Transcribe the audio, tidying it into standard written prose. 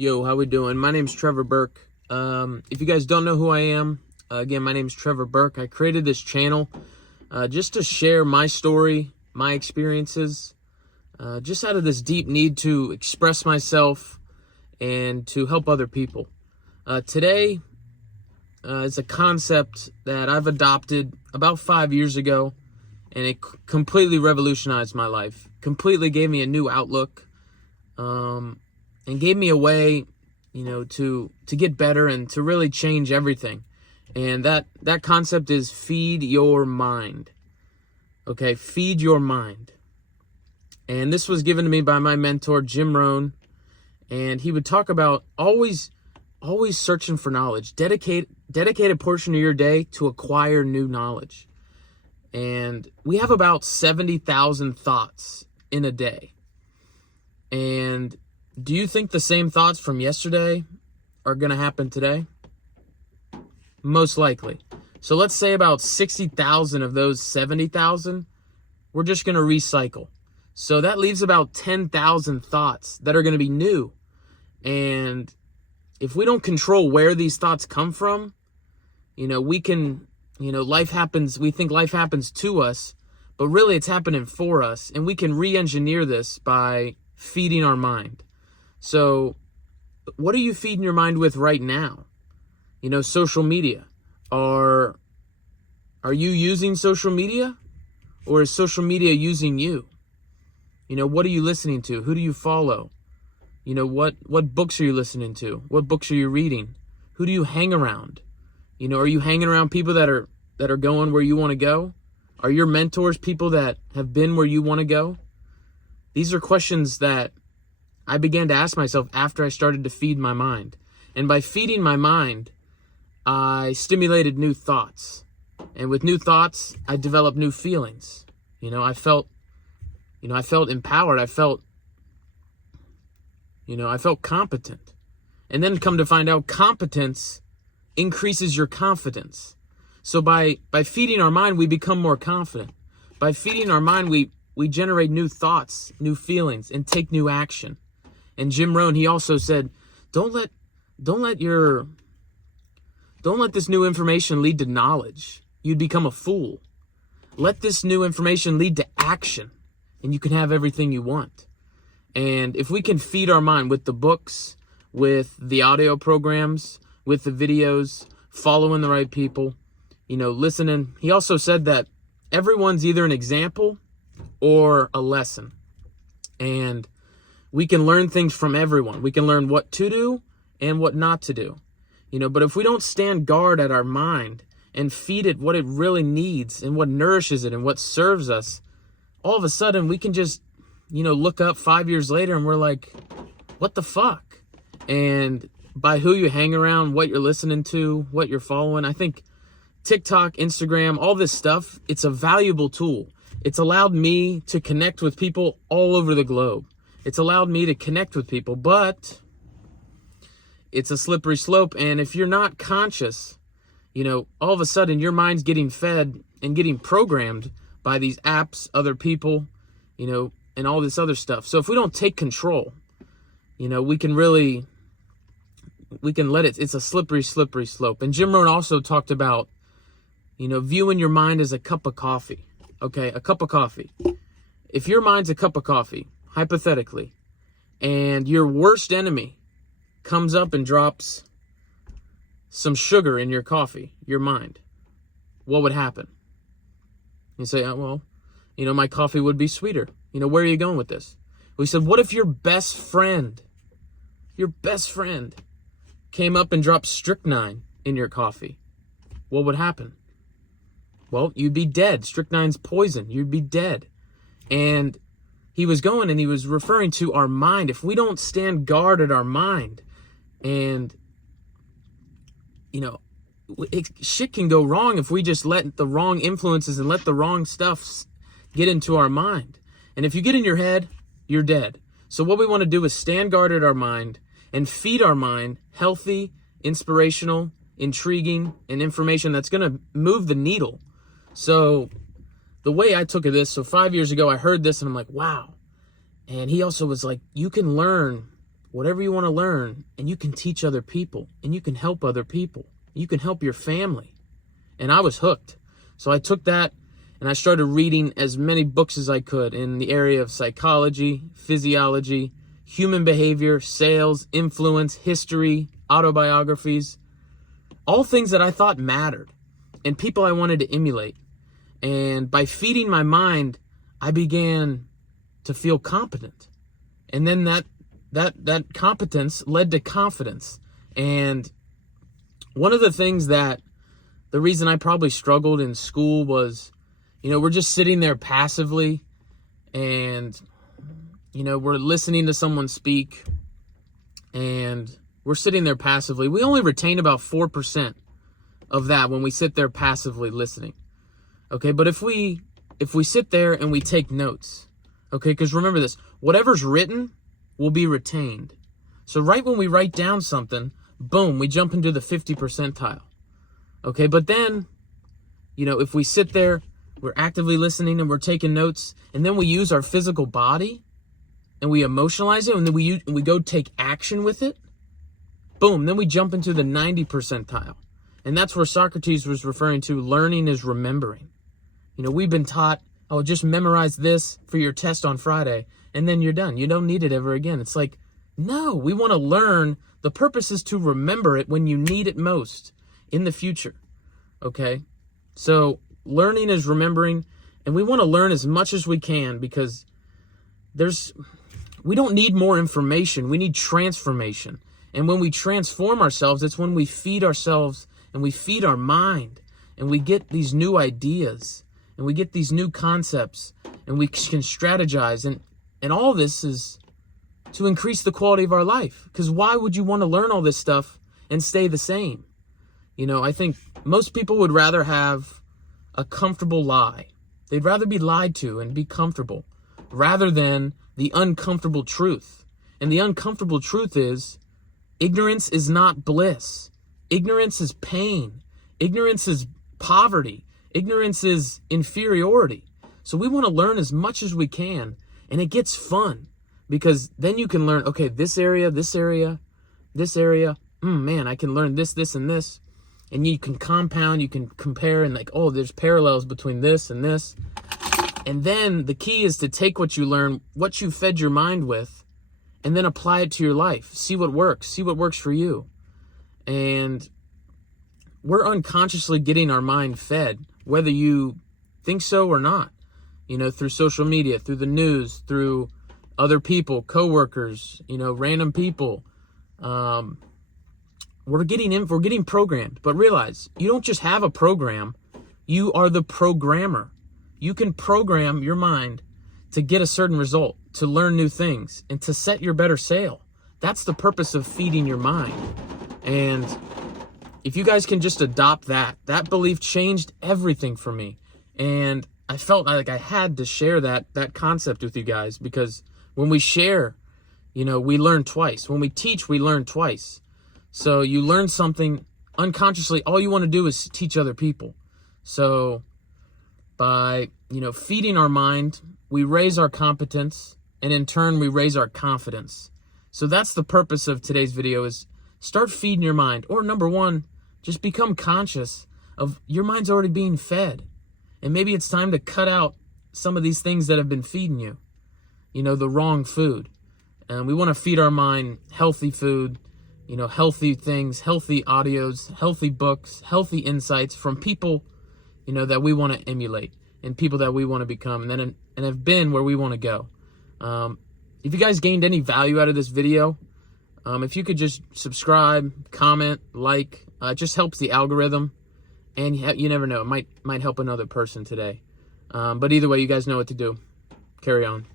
Yo, how we doing? My name's Trevor Burke. If you guys don't know who I am, again, my name's Trevor Burke. I created this channel just to share my story, my experiences, just out of this deep need to express myself and to help other people. Today is a concept that I've adopted about 5 years ago, and it completely revolutionized my life, completely gave me a new outlook, and gave me a way, to get better and to really change everything. And that concept is feed your mind. Okay, feed your mind. And this was given to me by my mentor, Jim Rohn. And he would talk about always searching for knowledge. Dedicate a portion of your day to acquire new knowledge. And we have about 70,000 thoughts in a day. And do you think the same thoughts from yesterday are going to happen today? Most likely. So let's say about 60,000 of those 70,000, we're just going to recycle. So that leaves about 10,000 thoughts that are going to be new. And if we don't control where these thoughts come from, we can, life happens, we think life happens to us, but really it's happening for us. And we can re-engineer this by feeding our mind. So what are you feeding your mind with right now? Social media. Are you using social media? Or is social media using you? What are you listening to? Who do you follow? What books are you listening to? What books are you reading? Who do you hang around? Are you hanging around people that are going where you want to go? Are your mentors people that have been where you want to go? These are questions that I began to ask myself after I started to feed my mind. And by feeding my mind, I stimulated new thoughts. And with new thoughts, I developed new feelings. I felt empowered. I felt competent. And then come to find out, competence increases your confidence. So by feeding our mind, we become more confident. By feeding our mind, we generate new thoughts, new feelings, and take new action. And Jim Rohn, he also said, don't let this new information lead to knowledge. You'd become a fool. Let this new information lead to action, and you can have everything you want. And if we can feed our mind with the books, with the audio programs, with the videos, following the right people, listening. He also said that everyone's either an example or a lesson. And we can learn things from everyone. We can learn what to do and what not to do. But if we don't stand guard at our mind and feed it what it really needs and what nourishes it and what serves us, all of a sudden we can just, look up 5 years later and we're like, what the fuck? And by who you hang around, what you're listening to, what you're following, I think TikTok, Instagram, all this stuff, it's a valuable tool. It's allowed me to connect with people all over the globe. It's allowed me to connect with people, but it's a slippery slope. And if you're not conscious, all of a sudden your mind's getting fed and getting programmed by these apps, other people, and all this other stuff. So if we don't take control, we can let it, it's a slippery slope. And Jim Rohn also talked about, viewing your mind as a cup of coffee. Okay, a cup of coffee. If your mind's a cup of coffee, hypothetically, and your worst enemy comes up and drops some sugar in your coffee, your mind, what would happen? You say, my coffee would be sweeter. Where are you going with this? We said, what if your best friend came up and dropped strychnine in your coffee? What would happen? Well, you'd be dead. Strychnine's poison. You'd be dead. And he was referring to our mind. If we don't stand guard at our mind, and, shit can go wrong if we just let the wrong influences and let the wrong stuff get into our mind. And if you get in your head, you're dead. So what we want to do is stand guard at our mind and feed our mind healthy, inspirational, intriguing, and information that's going to move the needle. So the way I took this, so 5 years ago, I heard this and I'm like, wow. And he also was like, you can learn whatever you want to learn, and you can teach other people, and you can help other people. You can help your family. And I was hooked. So I took that and I started reading as many books as I could in the area of psychology, physiology, human behavior, sales, influence, history, autobiographies, all things that I thought mattered and people I wanted to emulate. And by feeding my mind, I began to feel competent. And then that competence led to confidence. And one of the things that the reason I probably struggled in school was, we're just sitting there passively and, we're listening to someone speak and we're sitting there passively. We only retain about 4% of that when we sit there passively listening. Okay, but if we sit there and we take notes, okay, because remember this, whatever's written will be retained. So right when we write down something, boom, we jump into the 50 percentile. Okay, but then, if we sit there, we're actively listening and we're taking notes, and then we use our physical body and we emotionalize it, and then we go take action with it, boom, then we jump into the 90 percentile. And that's where Socrates was referring to learning is remembering. We've been taught, just memorize this for your test on Friday, and then you're done. You don't need it ever again. It's like, no, we want to learn. The purpose is to remember it when you need it most in the future. Okay? So learning is remembering, and we want to learn as much as we can because we don't need more information. We need transformation. And when we transform ourselves, it's when we feed ourselves and we feed our mind and we get these new ideas and we get these new concepts and we can strategize. And all this is to increase the quality of our life. Because why would you want to learn all this stuff and stay the same? I think most people would rather have a comfortable lie. They'd rather be lied to and be comfortable rather than the uncomfortable truth. And the uncomfortable truth is ignorance is not bliss. Ignorance is pain. Ignorance is poverty. Ignorance is inferiority. So we want to learn as much as we can, and it gets fun because then you can learn, okay, this area, man, I can learn this, and this. And you can compound, you can compare, and there's parallels between this and this. And then the key is to take what you learn, what you fed your mind with, and then apply it to your life. See what works for you. And we're unconsciously getting our mind fed, whether you think so or not, through social media, through the news, through other people, coworkers, random people. We're getting programmed. But realize, you don't just have a program, you are the programmer. You can program your mind to get a certain result, to learn new things, and to set your better sail. That's the purpose of feeding your mind. And if you guys can just adopt that belief changed everything for me. And I felt like I had to share that concept with you guys because when we share, we learn twice. When we teach, we learn twice. So you learn something unconsciously, all you want to do is teach other people. So by, feeding our mind, we raise our competence, and in turn, we raise our confidence. So that's the purpose of today's video is start feeding your mind. Or number one, just become conscious of your mind's already being fed. And maybe it's time to cut out some of these things that have been feeding you, the wrong food. And we want to feed our mind healthy food, healthy things, healthy audios, healthy books, healthy insights from people, that we want to emulate and people that we want to become and have been where we want to go. If you guys gained any value out of this video, if you could just subscribe, comment, like, it just helps the algorithm, and you never know, it might help another person today. But either way, you guys know what to do. Carry on.